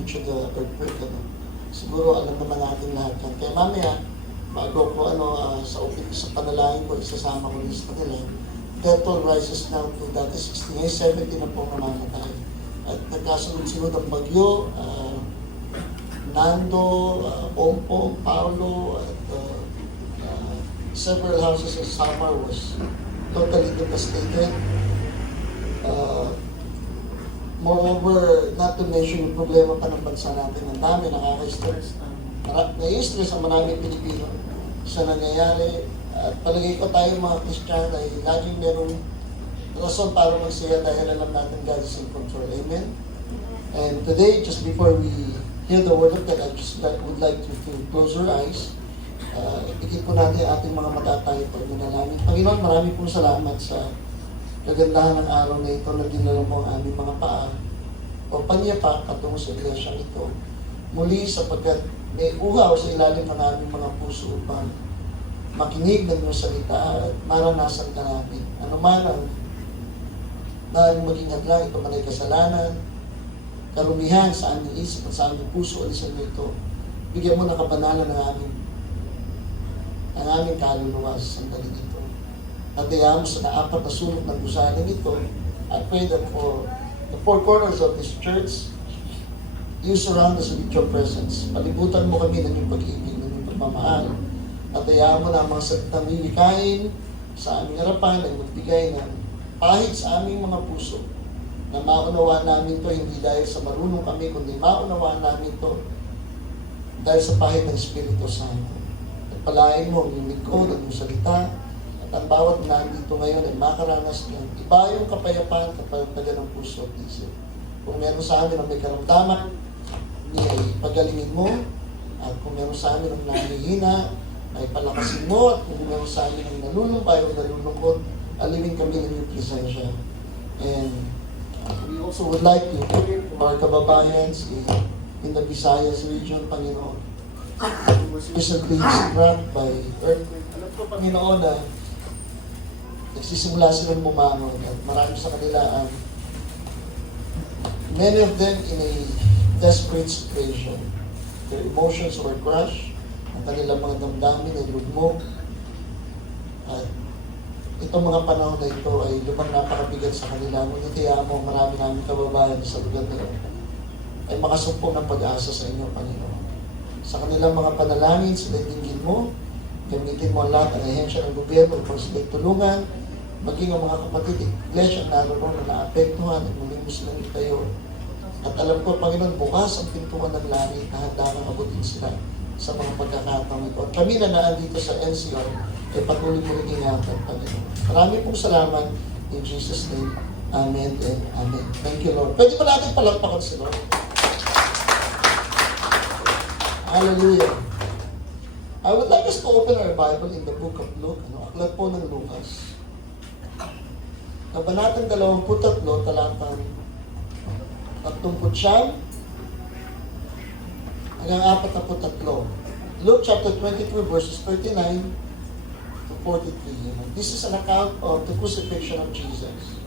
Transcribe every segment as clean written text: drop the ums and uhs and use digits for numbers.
magnitude earthquake. Siguro alam naman natin lahat yan. Kaya mamaya, bago ko sa panalangin ko, isasama ko din sa kanila. Death toll rises now to dati 60, 70 na po namamatay. At nagkasunod-sunod ang bagyo, Nando, Pompo, Paolo, at several houses in Samar was totally devastated. Moreover, not to mention yung problema pa ng bansa natin. Ang dami nakaka-stress. Nai-stress ang maraming Pilipino sa nangyayari. At palagay ko tayo mga Christian ay laging merong rason para magsaya dahil alam natin God is in control. Amen? And today, just before we hear the word of God, I just would like to close your eyes. Ikit po natin ating mga mata tayo pag minalamin. Panginoon, marami pong salamat sa kagandahan ng araw na ito na dinala mo ang aming mga paa o panyapak katungo sa iglesyang ito. Muli sapagkat may uhaw sa ilalim ng aming mga puso upang makinig ng iyong salita at maranasan ka namin. Ano man ang dahil maging hadlang, ito man ay kasalanan, karumihan sa aming isip at sa aming puso, alisan mo ito. Bigyan mo ng kabanalan ng aming kaluluwa sa sandaling ito. At ayaw mo sa naapat na sulok ng gusaling ito, I pray that for the four corners of this church, you surround us with your presence. Palibutan mo kami ng iyong pag-ibig, ng iyong pagmamahal. At ayaw mo na mga salitang mimikain sa aming harapan ay magbigay ng pahit sa aming mga puso na maunawaan namin to hindi dahil sa marunong kami, kundi maunawaan namin to dahil sa pahit ng Espiritu Santo. At palain mo ang iyong lingkod, ang iyong salita, at ang bawat nandito ngayon ay makaranas ng iba yung kapayapaan, kapayapaan ng puso at isip. Kung meron sa amin ang may karamdaman, hindi ay pagalingin mo, at kung meron sa amin ang nanghihina, ay palakasin mo, at kung meron sa amin ang nalulumpay o nalulungkot, alimin kami ng iyong presensya. And we also would like to pray for our kababayans in the Visayas region, Panginoon. Who was recently struck by earthquake. Alam ko, Panginoon, na nagsisimula silang bumangon at marami sa kanila many of them in a desperate situation. Their emotions were crushed, ang kanilang mga damdamin ay lugmok. At itong mga panahon na ito ay lumang napakabigat sa kanila. Ngunit kaya mo marami namin kababayan sa lugar na ito ay makasumpong ng pag-asa sa inyo, Panginoon. Sa kanilang mga panalangin, sila dinggin mo, gamitin mo ang lahat ng ahensya ng gobyerno upang sila tulungan, maging ang mga kapatid, iglesia na naroon na naapektuhan at muling mo silang itayo. At alam ko, Panginoon, bukas ang pintuan ng langit na handa nang abutin sila sa mga pagkakataong ito. At kami na naandito sa NCR, ay patuloy po rin ingatan, Panginoon. Marami pong salamat in Jesus' name. Amen and Amen. Thank you, Lord. Pwede ba natin palagpakan si Lord? Hallelujah. I would like us to open our Bible in the book of Luke. Aklat po ng Lucas. Kabanatang 23, talatang 39 hanggang 43. Luke chapter 23, verses 39 to 43. This is an account of the crucifixion of Jesus.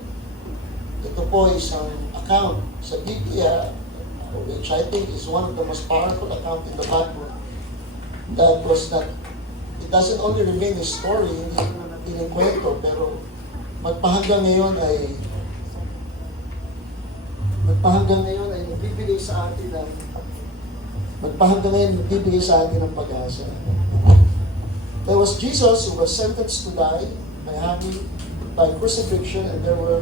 Ito po isang account sa Biblia, which I think is one of the most powerful account in the Bible. That was not, it doesn't only remain a story, hindi naman natin yung kwento, pero magpahanggang ngayon ay nagbibigay sa atin ng pag-asa. There was Jesus who was sentenced to die by crucifixion, and there were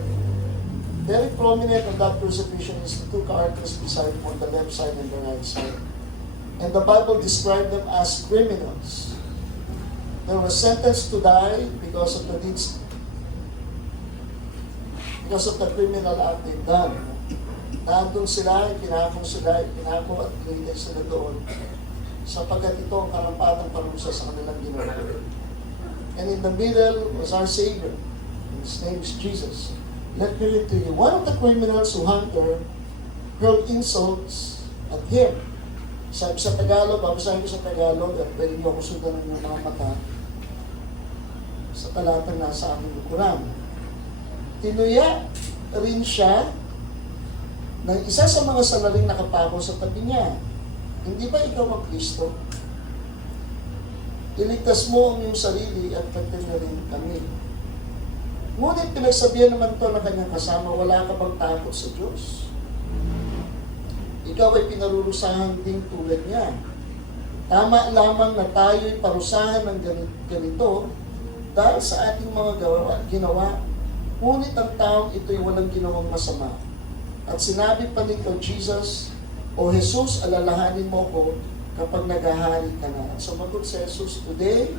very prominent on that crucifixion is the two characters beside him on the left side and the right side. And the Bible described them as criminals. They were sentenced to die because of the deeds, because of the criminal act they've done. Nandun sila, pinako at pinilay sila doon sapagkat ito ang karampatang parusa sa kanilang ginawa. And in the middle was our Savior. His name is Jesus. Let me read to you. One of the criminals who hung there hurled insults at him. Sabi sa Tagalog, babasahin ko sa Tagalog, at pwede niyo ako sundan ng mga mata sa talatang nasa aming lukuran. Tinuya rin siya ng isa sa mga salaring nakapako sa tabi niya. Hindi ba ikaw ang Kristo? Iligtas mo ang iyong sarili at pati na rin kami. Ngunit pinagsabihan naman to ng kanyang kasama, wala ka bang takot sa Diyos? Ikaw ay pinarurusahan din tulad niya. Tama lamang na tayo'y parusahan ng ganito dahil sa ating mga ginawa. Ngunit ang taong ito'y walang ginawang masama. At sinabi pa nito, Jesus, O Jesus, alalahanin mo ko kapag naghahari ka na. At sumagot si Jesus, today,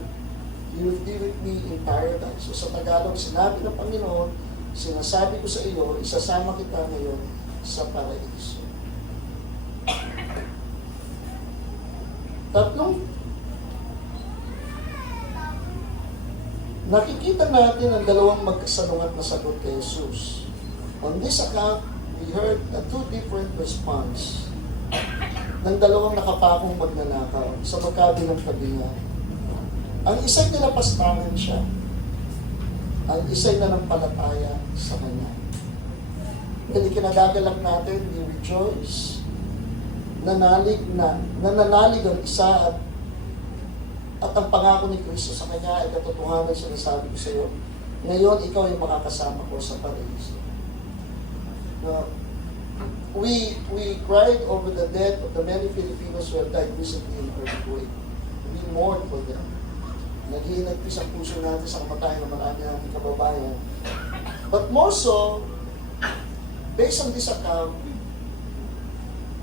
you will be with me in paradise. So sa Tagalog, sinabi ng Panginoon, sinasabi ko sa iyo, isasama kita ngayon sa paraiso. Tatlong, nakikita natin ang dalawang magkasalungat na sagot kay Jesus. On this account, we heard a two different response ng dalawang nakapakong magnanakaw sa magkabilang kabingan. Ang isa'y nilapastangan siya. Ang isa'y nanampalataya sa Kanya. Dahil kinagagalak natin, we rejoice, nananalig ang isa at ang pangako ni Kristo sa Kanya ay katotohanan, sinasabi ko sa iyo, ngayon ikaw ay makakasama ko sa paraiso. We cried over the death of the many Filipinos who have died recently in earthquake. We mourn for them. Nag-iinagpis ang puso natin sa kamatayan ng marami nating kababayan. But more so, based on this account,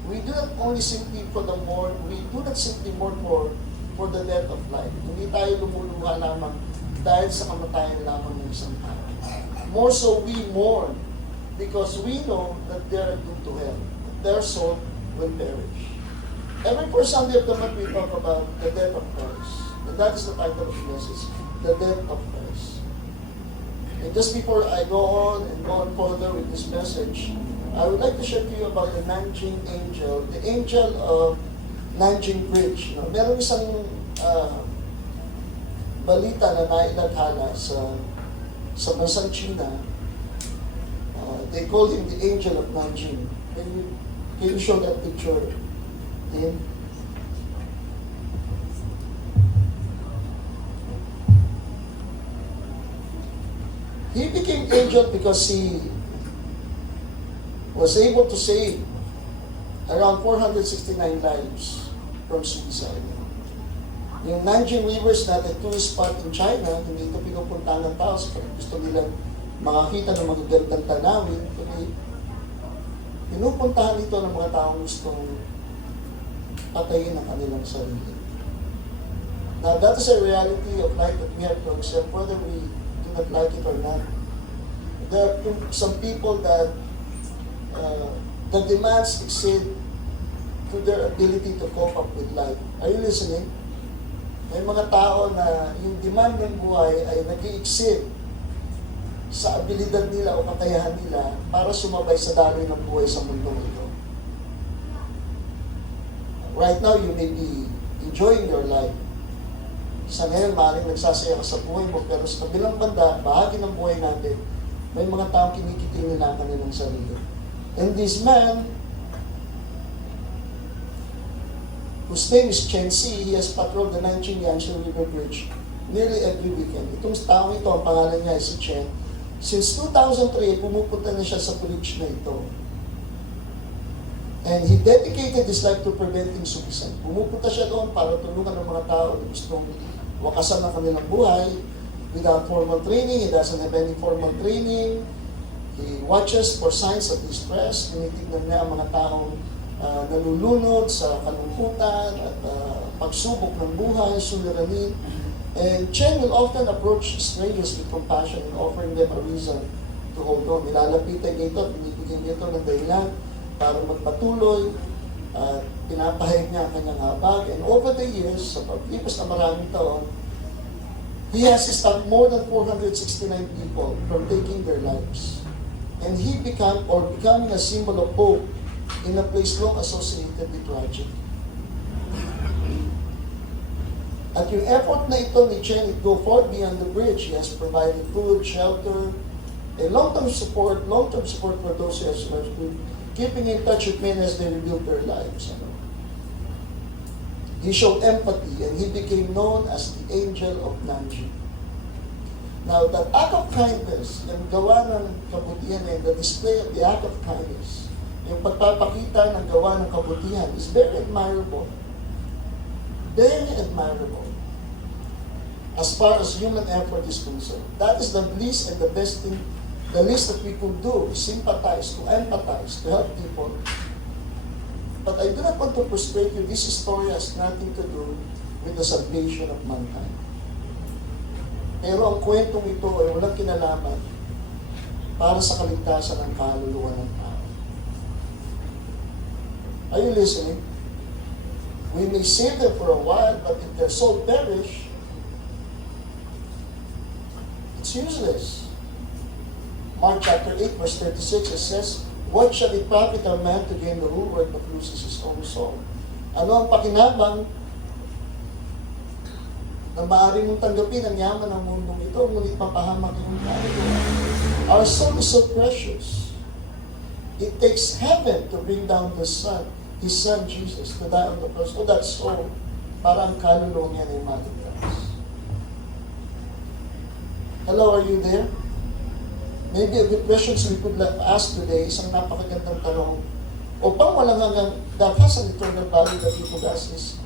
we do not only simply for the mourn, we do not simply mourn for the death of life. Hindi tayo lumuluha lamang dahil sa kamatayan lamang ng isang tao. More so, we mourn because we know that they are doomed to hell. Their soul will perish. Every first Sunday of the month, we talk about the death of Christ. And that is the title of the message, the death of Christ. And just before I go on further with this message, I would like to share to you about the Nanjing angel, the angel of Nanjing Bridge. Meron isang balita na nailaghala sa bansang China. They called him the angel of Nanjing. Can you show that picture, Tim? He became angel because he was able to save around 469 lives from suicide. Yung Nanjing Rivers natin, tourist spot in China, hindi ito pinupuntahan ng tao sa gusto nilang makakita ng magagandang tanawin, kundi pinupuntahan ito ng mga taong gustong patayin ang kanilang sarili. Now, that is a reality of life that we have to accept, whether we do not like it or not. There are some people that the demands exceed to their ability to cope up with life. Are you listening? May mga tao na yung demand ng buhay ay nag-i-exceed sa abilidad nila o kakayahan nila para sumabay sa daloy ng buhay sa mundong ito. Right now, you may be enjoying your life. Sa ngayon, maaaring nagsasaya ka sa buhay mo, pero sa kabilang banda, bahagi ng buhay natin, may mga taong kinikiting nila ang kanilang sarili. And this man, whose name is Chen Si, he has patrolled the Nanjing Yangtze River Bridge nearly every weekend. Itong taong ito, ang pangalan niya ay si Chen. Since 2003, pumupunta na siya sa bridge na ito. And he dedicated his life to preventing suicide. Pumupunta siya doon para tulungan ng mga tao na gustong wakasan ng kanilang buhay without formal training. He doesn't have any formal training. He watches for signs of distress. Tinitignan niya ang mga taong nalulunod sa kalungkutan at pagsubok ng buhay, suliranin. And Chen will often approach strangers with compassion and offering them a reason to hold on. Nilalapitan niya ito at binibigyan niya ito ng dahilan para magpatuloy at pinapahayag niya ang kanyang habag. And over the years, sa paglipas na maraming taon, he has stopped more than 469 people from taking their lives. And he becoming a symbol of hope in a place long associated with tragedy. At yung effort na ito ni Chen, it go far beyond the bridge. He has provided food, shelter, a long-term support for those who have keeping in touch with men as they rebuilt their lives. He showed empathy and he became known as the Angel of Nanji. Now, that act of kindness, yung gawa ng kabutihan and the display of the act of kindness, yung pagpapakita ng gawa ng kabutihan is very admirable. Very admirable. As far as human effort is concerned. That is the least and the best thing, the least that we could do, sympathize, to empathize, to help people. But I do not want to persuade you, this story has nothing to do with the salvation of mankind. Pero ang kwentong ito ay walang kinalaman para sa kaligtasan ng kaluluwa ng tao. Are you listening? We may save them for a while, but if their soul perish, it's useless. Mark chapter 8, verse 36, it says, "What shall it profit a man to gain the whole world but loses his own soul?" Ano ang pakinabang na maaari mong tanggapin ang yaman ng mundong ito, ngunit mapahamak yung kaluluwa? Our soul is so precious. It takes heaven to bring down the Son, His Son Jesus, to die on the cross. So that soul, para ang kaluluwa niya ay matigtas. Hello, are you there? Maybe the questions we could ask today, isang napakagandang tanong, upang walang hanggang, that has an eternal value that we could ask is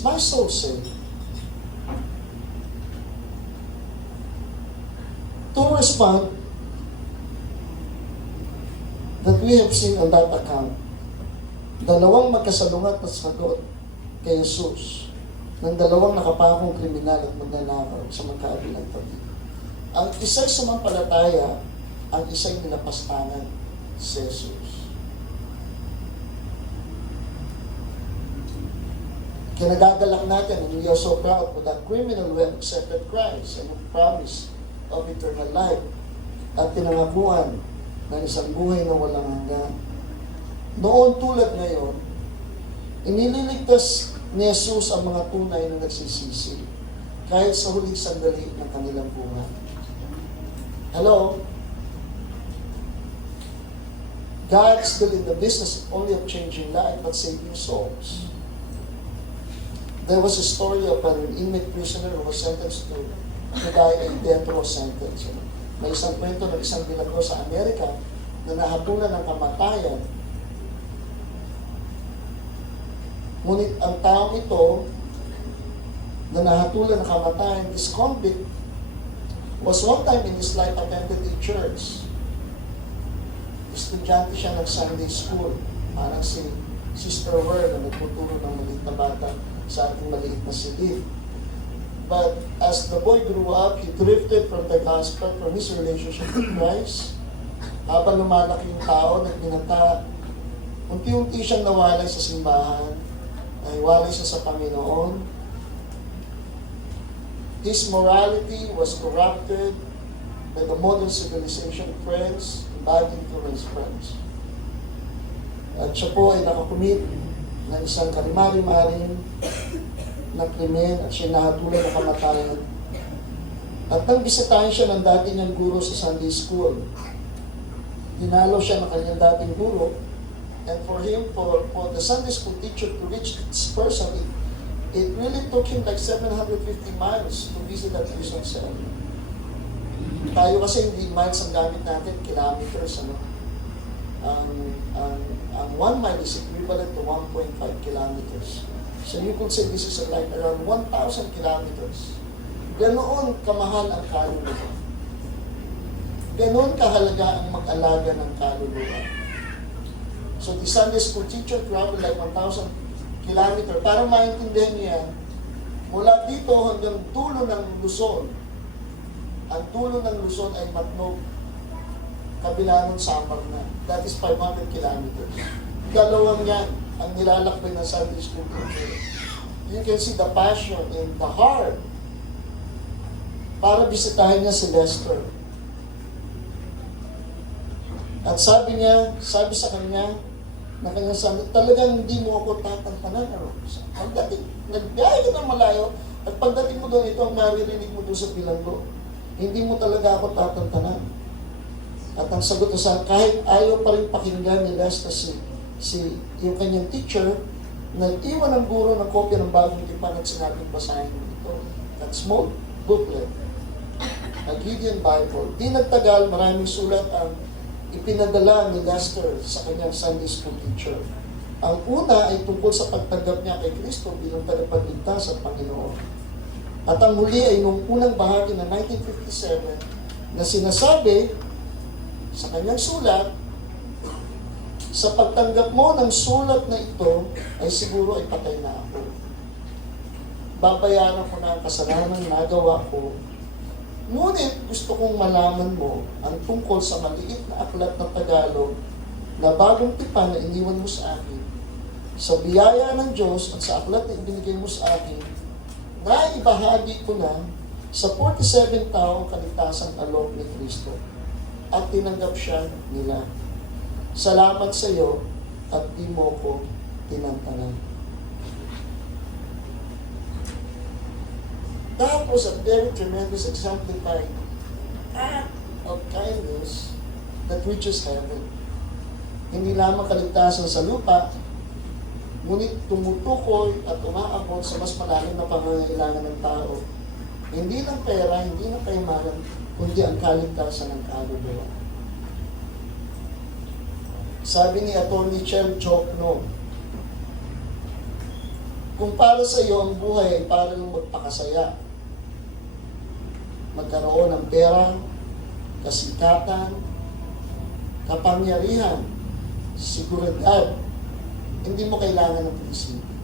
my soul saved? To respond, that we have seen on that account, dalawang magkasalungat na sagot kay Jesus ng dalawang nakapakong kriminal at magnanakaw sa magkaabilang tabi. Ang isa'y sumampalataya, ang isa'y ninapastangan si Jesus. Kinagagalak natin, and we are so proud for that criminal who have accepted Christ and the promise of eternal life at pinangakuan ng isang buhay na walang hanggan. Noon tulad ngayon, inililigtas ni Jesus ang mga tunay na nagsisisi kahit sa huling sandali ng kanilang buhay. Hello? God is still in the business only of changing life but saving souls. There was a story of an inmate prisoner who was sentenced to die a death row sentence. May isang kwento ng isang bilanggo sa Amerika na nahatulan ng kamatayan. Ngunit ang taong ito na nahatulan ng kamatayan, this convict, was one time in his life attended a church. Estudyante siya ng Sunday school. Parang si Sister Word na nagtuturo ng maliit na bata sa ating maliit na silid. But as the boy grew up, he drifted from the gospel, from his relationship with Christ. Habang lumalaki yung tao, nagbinata, unti-unti siyang nawalay sa simbahan, nawalay siya sa Panginoon. His morality was corrupted by the modern civilization, friends, bad influence friends. At siya po ay nakakumit ng isang kalimari-maring na krimen at siya nahatulan ng kamatayan. At nang bisitahin siya ng dati niyang guro sa Sunday school, dinalo siya ng kanyang dating guro, and for him, for the Sunday school teacher to reach this person, it really took him like 750 miles to visit that prison cell. Tayo kasi hindi miles ang gamit natin, kilometers, ano? Ang 1 mile is equivalent to 1.5 kilometers. So you could say this is like around 1,000 kilometers. Ganoon kamahal ang kaluluwa. Ganoon kahalaga ang mag-alaga ng kaluluwa. So the Sunday school teacher traveled like 1,000 kilometers. Para maintindihan niya, mula dito hanggang dulo ng Luzon. Ang dulo ng Luzon ay Matnog, kabila nun Samar na. That is 500 kilometers. Dalawang yan ang nilalakbay ng Sunday school teacher. You can see the passion and the heart para bisitahin niya si Lester. At sabi sa kanya, na kanyang sabi, talagang hindi mo ako tatantanan. Pagdating, nagbiyahe ka ng malayo, at pagdating mo doon, ito ang maririnig mo doon sa bilanggo. Hindi mo talaga ako tatantanan. At ang sagot ko sa kahit ayaw pa rin pakinggan ni Lester yung kanyang teacher, nag-iwan ng guro ng kopya ng bagong tipan at sinabing basahin mo ito. That small booklet, a Gideon Bible. Di nagtagal, maraming sulat ang ipinadala ni Lester sa kanyang Sunday school teacher. Ang una ay tungkol sa pagtanggap niya kay Kristo bilang tagapagligtas at Panginoon. At ang huli ay nung unang bahagi ng 1957 na sinasabi sa kanyang sulat, sa pagtanggap mo ng sulat na ito, ay siguro ay patay na ako. Babayaran ko na ang kasalanan na nagawa ko. Ngunit gusto kong malaman mo ang tungkol sa maliit na aklat ng Tagalog na bagong tipan na iniwan mo sa akin. Sa biyaya ng Diyos at sa aklat na ibinigay mo sa akin, na ibahagi ko na sa 47 taong kaligtasang alok ni Kristo at tinanggap siya nila. Salamat sa iyo at di mo ko tinantanan. That was a very tremendous exemplified act of kindness that reaches heaven. Hindi lamang kaligtasan sa lupa, ngunit tumutukoy at umaabot sa mas malalim na pangangailangan ng tao. Hindi lang pera, hindi lang kayamanan, kundi ang kaligtasan ng kaluluwa. Sabi ni Atty. Chel Jokno, kung para sa iyo ang buhay ay para lang magpakasaya, magkaroon ng pera, kasikatan, kapangyarihan, seguridad, hindi mo kailangan ng prinsipyo.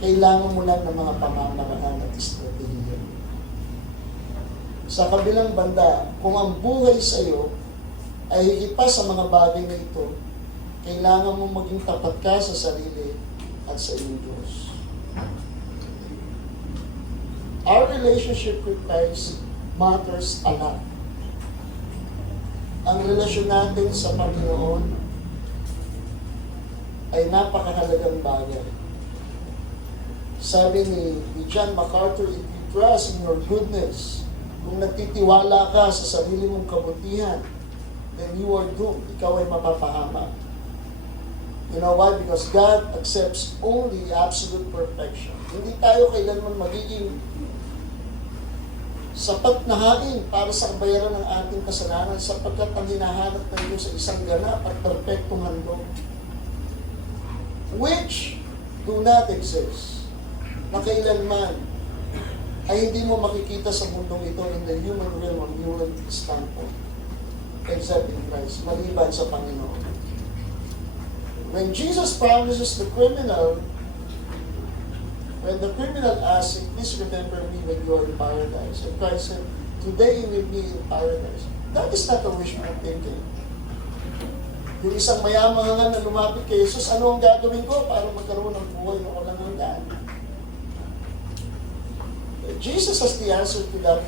Kailangan mo lang ng mga pamamaraan at estratehiya. Sa kabilang banda, kung ang buhay sa iyo ay higit pa sa mga bagay na ito, kailangan mo maging tapat ka sa sarili at sa iyong Diyos. Our relationship with Christ matters a lot. Ang relasyon natin sa Panginoon ay napakahalagang bagay. Sabi ni John MacArthur, if you trust in your goodness, kung nagtitiwala ka sa sarili mong kabutihan, then you are doomed. Ikaw ay mapapahamak. You know why? Because God accepts only absolute perfection. Hindi tayo kailanman magiging sapat na hain para sa kabayaran ng ating kasalanan sapagkat ang hinahanap ng Diyos sa isang ganap at perfectong handog, which do not exist, na kailanman ay hindi mo makikita sa mundong ito in the human realm or human standpoint, except in Christ, maliban sa Panginoon. When Jesus promises the criminal, when the criminal asks, please remember me when you are in paradise, and Christ said, today you will be in paradise. That is not a wishful thinking. Yung isang mayaman nga na lumapit kay Jesus, ano ang gagawin ko para magkaroon ng buhay na walang hanggan? Jesus has the answer to that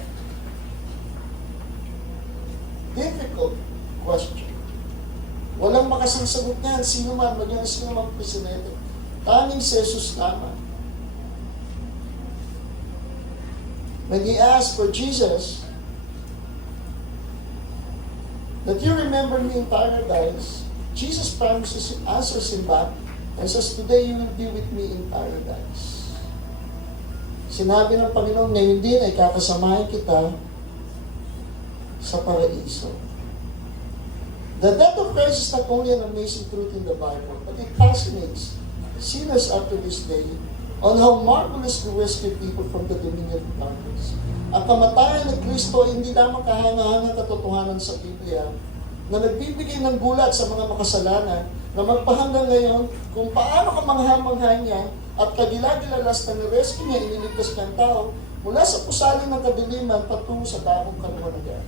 difficult question. Walang makasang sagot niyan. Sino man, maging sino man presidente. Tanging si Jesus lamang. When he asked for Jesus, that you remember me in paradise, Jesus promises, answers him back, and says, today you will be with me in paradise. Sinabi ng Panginoon, ngayon din ay kakasamahin kita sa paraiso. The death of Christ is not only an amazing truth in the Bible, but it fascinates sinners up to this day on how marvelously rescued people from the dominion of darkness. Ang kamatayan ng Kristo ay hindi lamang kahangahangang katotohanan sa Biblia na nagbibigay ng gulat sa mga makasalanan na magpahanggang ngayon kung paano kamangha-mangha niya at kagilagilalas na nirescue niya, iniligtas ng tao mula sa pusaling ng kadiliman patungo sa dakong kaluwanagan.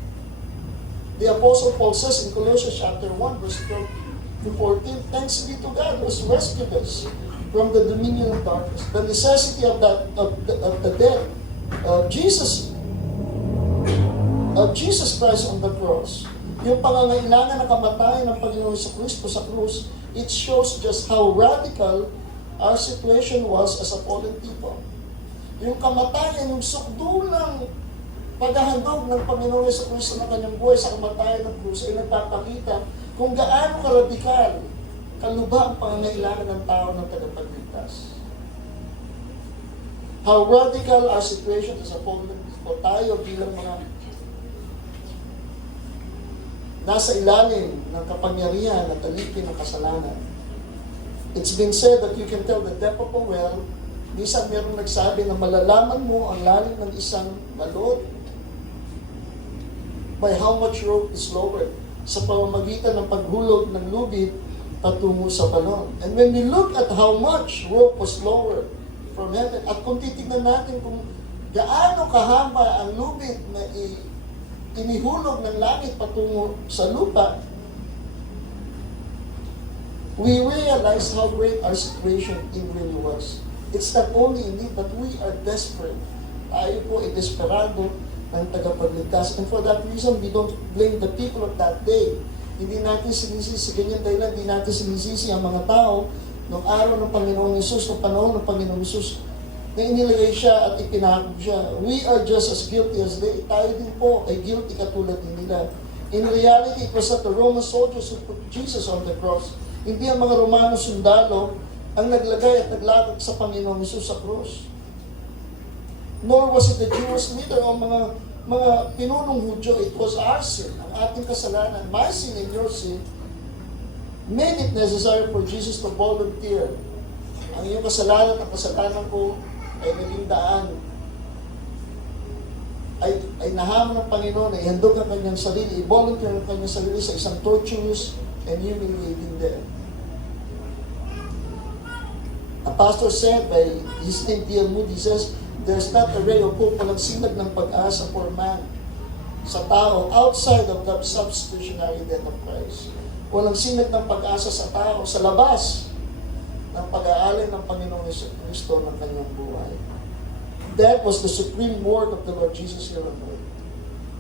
The Apostle Paul says in Colossians chapter 1, verse 12 to 14, thanks be to God who has rescued us from the dominion of darkness. The necessity of the death of Jesus Christ on the cross. Yung pangangailangan na kamatayan ng Panginoon sa Kristo sa krus, it shows just how radical our situation was as a fallen people. Yung kamatayan, yung sukdulang Paghahandog ng Panginoon sa Kristo ng kanyang buhay sa kamatayan ng krus ay nagpapakita kung gaano karadikal, kaluba ang pangangailangan ng tao ng tagapagligtas. How radical our situation as a fallen people. Tayo bilang mga nasa ilalim ng kapangyarihan at alipin ng kasalanan. It's been said that you can tell the depth of a well. Minsan mayroong nagsabi na malalaman mo ang lalim ng isang balot by how much rope is lowered sa pamamagitan ng paghulog ng lubid patungo sa balon. And when we look at how much rope was lowered from heaven, at kung titignan natin kung gaano kahaba ang lubid na inihulog ng langit patungo sa lupa, we realize how great our situation really was. It's not only in need, but we are desperate. Tayo po ay desperado ng tagapagligtas. And for that reason, we don't blame the people of that day. Hindi natin sinisisi, ganyan dahilan, hindi natin sinisisi ang mga tao noong araw ng Panginoong Hesus, noong panahon ng Panginoong Hesus, na inilagay siya at ipinahakot siya. We are just as guilty as they. Tayo din po ay guilty katulad din nila. In reality, it was not the Roman soldiers who put Jesus on the cross. Hindi ang mga Romano sundalo ang naglagay at naglakad sa Panginoong Hesus sa cross. Nor was it the Jewish leader o mga pinunong Hudyo. It was our sin, ang ating kasalanan. My sin and your sin made it necessary for Jesus to volunteer. Ang iyong kasalanan at kasalanan ko ay naging daan. Ay nahamon ng Panginoon, ay handog ang kanyang sarili, i-volunteer ang kanyang sarili sa isang torturous and humiliating death. A pastor said by his name, D.L. Moody, says, there's not a ray of hope, walang sinag ng pag-asa for man sa tao outside of the substitutionary death of Christ. Walang sinag ng pag-asa sa tao sa labas ng pag-aalay ng Panginoong Kristo ng kanyang buhay. That was the supreme work of the Lord Jesus here on earth.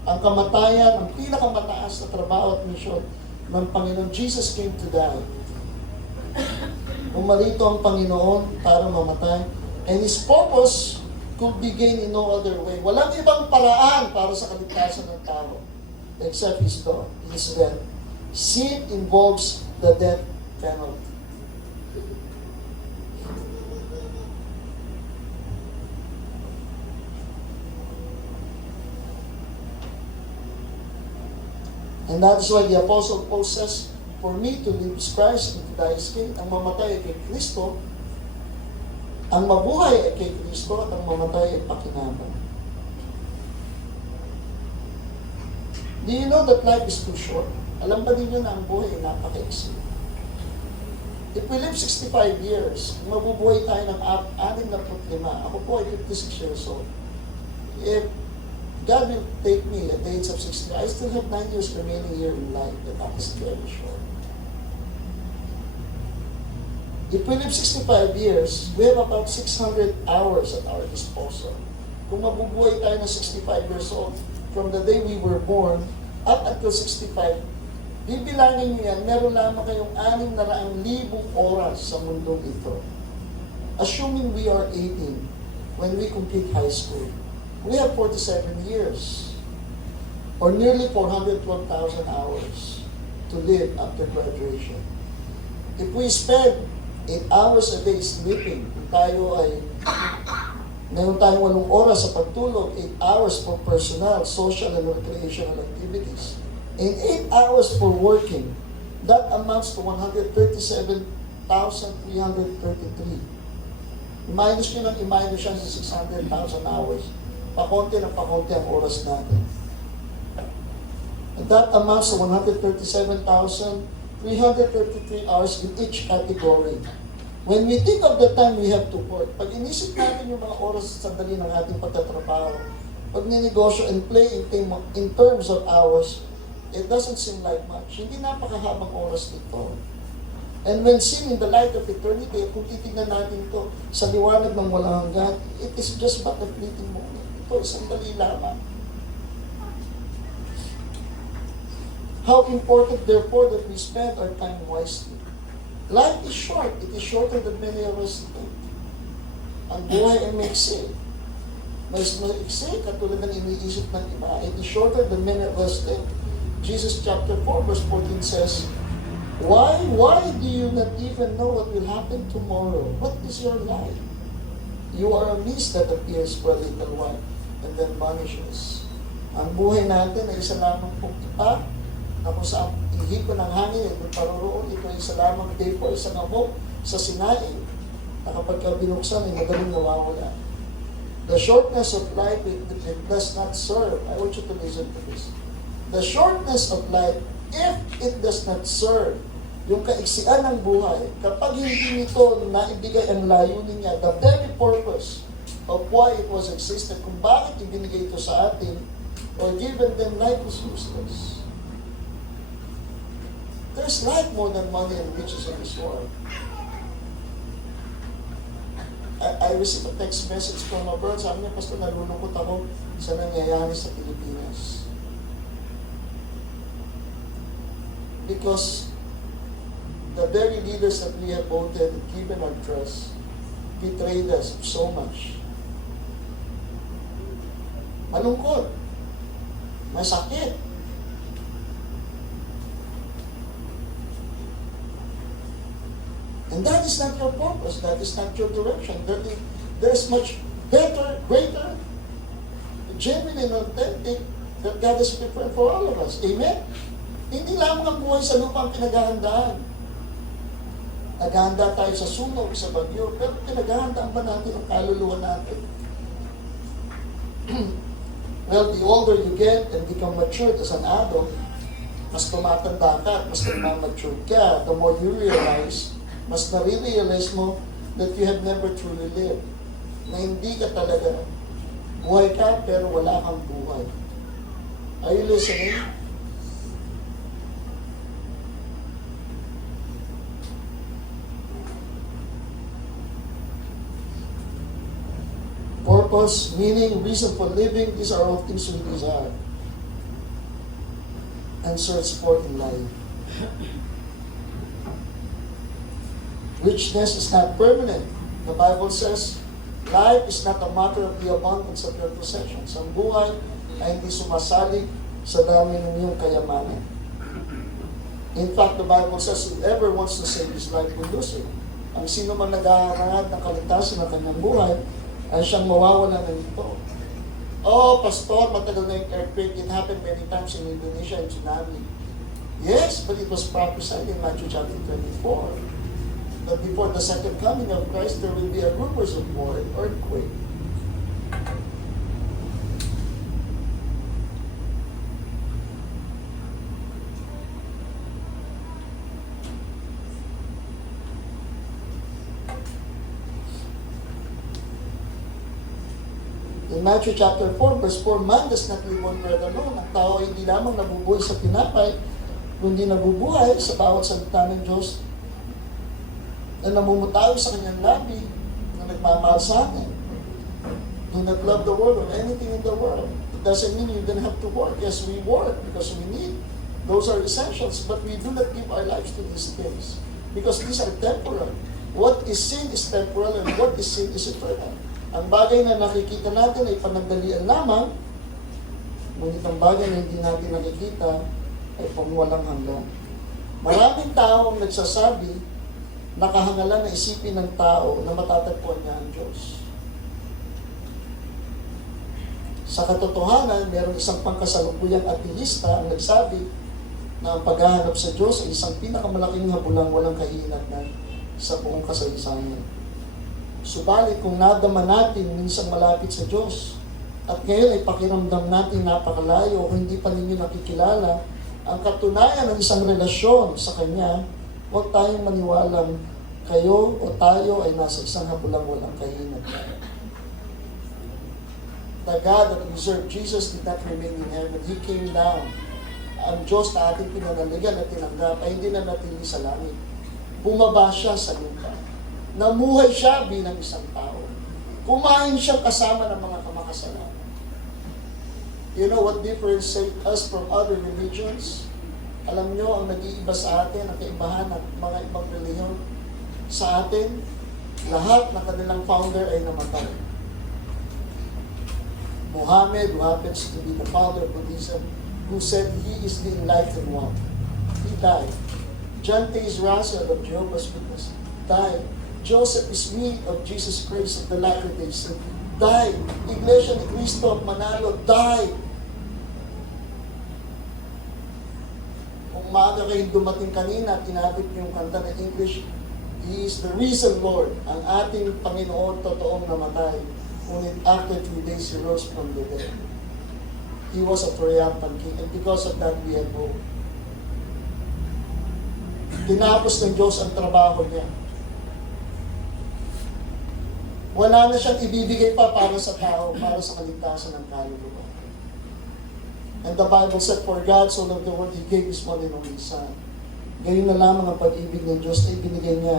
Ang kamatayan, ang pinakamataas na trabaho at misyon ng Panginoon. Jesus came to die. Umarito ang Panginoon para mamatay. And His purpose could be gained in no other way. Walang ibang paraan para sa kaligtasan ng tao except His death. Sin involves the death penalty. And that is why the Apostle Paul says, for me to live is Christ and to die is gain. Ang mamatay ay kay Kristo, ang mabuhay ay kay Kristo, at ang mamatay ay pakinabang. Do you know that life is too short? Alam ba ninyo na ang buhay ay napaka-exit? If we live 65 years, mabubuhay tayo ng 65. Ako po ay 56 years old. If God will take me at the age of 60, I still have 9 years remaining here in life, but that is very short. If we live 65 years, we have about 600 hours at our disposal. Kung mabubuhay tayo ng 65 years old, from the day we were born, up until 65, bibilangin niyo yan, meron lamang kayong 600,000 oras sa mundong ito. Assuming we are 18, when we complete high school, we have 47 years, or nearly 412,000 hours to live after graduation. If we spend 8 hours a day sleeping, kung tayo ay meron tayong 8 oras sa pagtulog, 8 hours for personal, social, and recreational activities, and 8 hours for working, that amounts to 137,333. Minus nyo nang i-minus siya sa 600,000 hours. Pakonti ng pakonti ang oras natin. And that amounts to 137,333 hours in each category. When we think of the time we have to work, pag inisip natin yung mga oras sa sandali ng ating pagtatrabaho, pag ninegosyo and play in terms of hours, it doesn't seem like much. Hindi napakahabang oras dito. And when seen in the light of eternity, kung titignan natin ito sa liwanag ng walang hanggan, it is just but a fleeting moment. Ito, sandali lamang. How important, therefore, that we spend our time wisely. Life is short. It is shorter than many of us think. Ang buhay ay maiksi. Mas maiksi, katulad ng iniisip ng iba. It is shorter than many of us think. Jesus chapter 4 verse 14 says, Why do you not even know what will happen tomorrow? What is your life? You are a mist that appears for a little while and then vanishes. Ang buhay natin ay isa lamang pong ipa na kung saan ihipon ng hangin at paroroon, ito ay isa lamang vapor, isang amok sa sinaing na kapag binuksan ay madaling nawawala. The shortness of life, it does not serve. I want you to listen to this. The shortness of life, if it does not serve, yung kaiksian ng buhay, kapag hindi nito naibigay ang layunin niya, the very purpose of why it was existed, kung bakit ibinigay ito sa atin, or given them, life is useless. There's life more than money and riches in this world. I received a text message from a brother. Sabi niya, Pastor, nalulungkot ako sa nangyayari sa Pilipinas. Because the very leaders that we have voted and given our trust betrayed us so much. Malungkot. Masakit. And that is not your purpose. That is not your direction. There is much better, greater, genuine and authentic that God has prepared for all of us. Amen? Hindi lamang ang buhay sa lupa ang pinaghahandaan. Naghahanda tayo sa sunog, sa bagyo, pero pinaghahandaan ba natin ang kaluluwa natin? Well, the older you get and become matured as an adult, mas tumatanda ka at mas nagmamature ka, the more you realize, mas nare-realize mo that you have never truly lived. Na hindi ka talaga, buhay ka pero wala kang buhay. Are you listening? Purpose, meaning, reason for living, these are all things we desire and search for in life. Richness is not permanent. The Bible says, life is not a matter of the abundance of your possessions. Ang buhay ay hindi sumasalig sa dami ng iyong kayamanan. In fact, the Bible says, whoever wants to save his life will lose it. Ang sino man nag-aarangat ng kaligtasan ng kanyang buhay, ay siyang mawawala ng ito. Oh, Pastor, matagal na yung earthquake. It happened many times in Indonesia and tsunami. Yes, but it was prophesied in Matthew chapter 24. That before the second coming of Christ, there will be a rumors of war and earthquake. In Matthew chapter 4, verse 4, man does not live on bread alone. Ang tao ay hindi lamang nabubuhay sa tinapay, kundi nabubuhay sa bawat salita ng Diyos na namumutawi sa kanyang labi na nagmamahal sa atin. Do not love the world or anything in the world. It doesn't mean you don't have to work. Yes, we work because we need. Those are essentials, but we do not give our lives to these things because these are temporal. What is sin is temporal and what is sin is eternal. Ang bagay na nakikita natin ay panandalian lamang, ngunit ang bagay na hindi natin nakikita ay pangwalang hanggan. Maraming tao ang nagsasabi, nakahangalan na isipin ng tao na matatagpuan niya ang Diyos. Sa katotohanan, mayroong isang pangkasalukuyang ateista ang nagsabi na ang paghahanap sa Diyos ay isang pinakamalaking habulang walang kahinatnan sa buong kasaysayan. Subalit kung nadama natin minsang malapit sa Diyos at ngayon ay pakiramdam natin napakalayo o hindi pa ninyo nakikilala ang katunayan ng isang relasyon sa Kanya, huwag tayong maniwalang kayo o tayo ay nasa isang habulang walang kahinatnan. The God that reserved Jesus did not remain in heaven. He came down. Ang Diyos na ating pinanaligan at tinanggap ay hindi na natili sa langit. Bumaba siya sa lupa. Namuhay siya bilang isang tao. Kumain siya kasama ng mga kamakasalanan. You know what differentiates us from other religions? Alam nyo, ang nag-iiba sa atin, ang kaibahan ng mga ibang relihiyon sa atin, lahat ng kanilang founder ay namatay. Muhammad, who happens to be the father of Buddhism, who said he is the enlightened one. He died. John Taze Russell of Jehovah's Witness died. Joseph Smith of Jesus Christ of the Latter-day Saints died. Iglesia ni Cristo of Manalo died. Kung maaga kayong dumating kanina at inabot niyo yung kanta ng English, He is the risen Lord. Ang ating Panginoon totoong namatay. Ngunit after 3 days, He rose from the dead. He was a triumphant King. And because of that, we have hope. Tinapos ng Diyos ang trabaho niya. Wala na siyang ibibigay pa para sa tao, para sa kaligtasan ng kaluluwa. And the Bible said, for God so loved the world, He gave His one and only Son. Gayon na lamang ang pag-ibig ng Diyos na ibinigay niya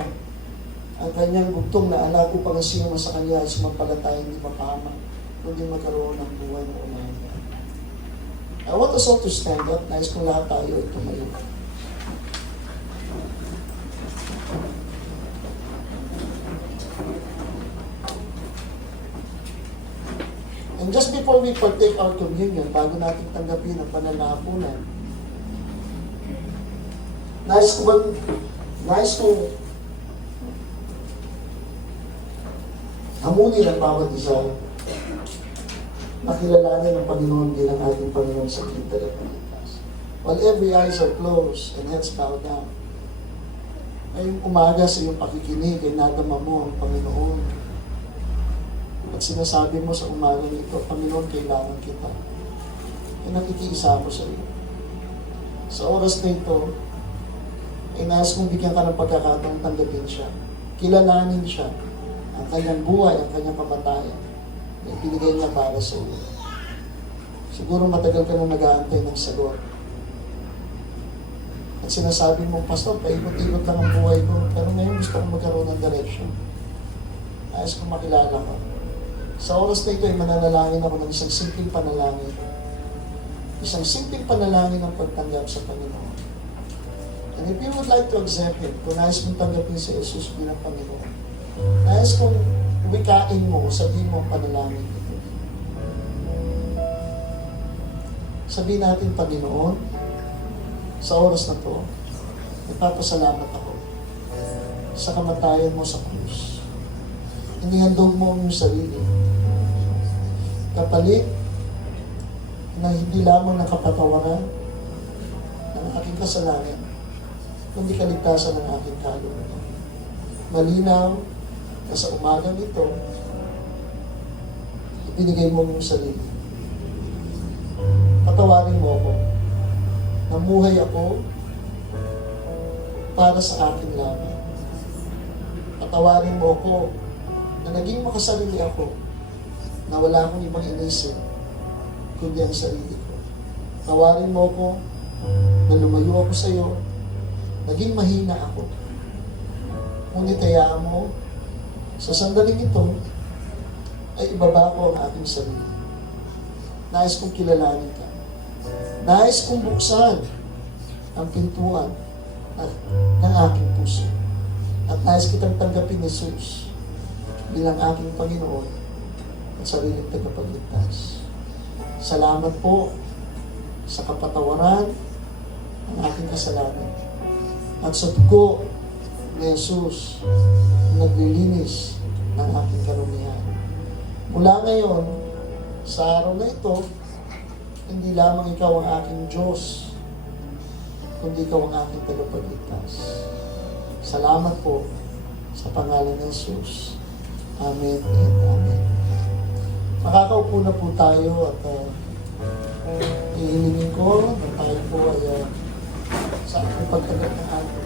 ang kanyang bugtong na anak upang ang sino man sa kanya ay sumampalataya hindi mapahamak, kundi magkaroon ng buhay na unahan niya. I want us all to stand up. Nais kong lahat tayo ay tumayo. And just before we partake our communion, bago natin tanggapin ang pananahapunan, nais ko hamunin ang bawat isa makilalanin ang Panginoon bilang ating Panginoon sa kita at Panginoon. While every eyes are closed and heads bowed down, ngayong umaga sa iyong pakikinig ay nadama mo ang Panginoon. At sinasabi mo sa umaga nito, Panginoon, kailangan kita. Ay nakikiisa ako sa iyo. Sa oras na ito, ay nais kong bigyan ka ng pagkakataong tanggapin siya. Kilalanin siya, ang kanyang buhay, ang kanyang kamatayan, na ibinigay niya para sa iyo. Siguro matagal ka nang nag-aantay ng sagot. At sinasabi mo, Pastor, paikot-ikot lang ang buhay ko, pero ngayon gusto kong magkaroon ng direction. Nais kong makilala ka. Sa oras na ito ay mananalangin ako ng isang simpleng panalangin. Isang simpleng panalangin ng pagtanggap sa Panginoon. And if you would like to accept Him, kung nais mong tanggapin si Jesus bilang Panginoon, nais kong wikain mo, sabihin mo ang panalangin ito. Sabihin natin, Panginoon, sa oras na to, nagpapasalamat ako sa kamatayan mo sa krus. Inihandog mo ang iyong sarili. Kapalit na hindi lamang nakapatawaran ng aking kasalanan, kundi kaligtasan ng aking kaluluwa. Malinaw na sa umagang ito, ibinigay mo yung sarili. Patawarin mo ako. Namuhay ako para sa akin lamang. Patawarin mo ako na naging makasarili ako, na wala akong ibang inisip, kundi ang sarili ko. Tawarin mo ako na lumayo ako sa iyo, naging mahina ako. Ngunit hayaan mo, sa sandaling ito, ay ibaba ko ang aking sarili. Nais kong kilalanin ka. Nais kong buksan ang pintuan ng aking puso. At nais kitang tanggapin ni Jesus bilang aking Panginoon at sariling tagapagligtas. Salamat po sa kapatawaran ng aking kasalanan at sa dugo ni Jesus na naglilinis ng aking karumihan. Mula ngayon, sa araw na ito, hindi lamang ikaw ang aking Diyos, kundi ikaw ang aking tagapagligtas. Salamat po sa pangalan ng Jesus. Amen and Amen. Makakaupo na po tayo at ihilingin ko na tayo po ay sa aking pagtanggap ng ating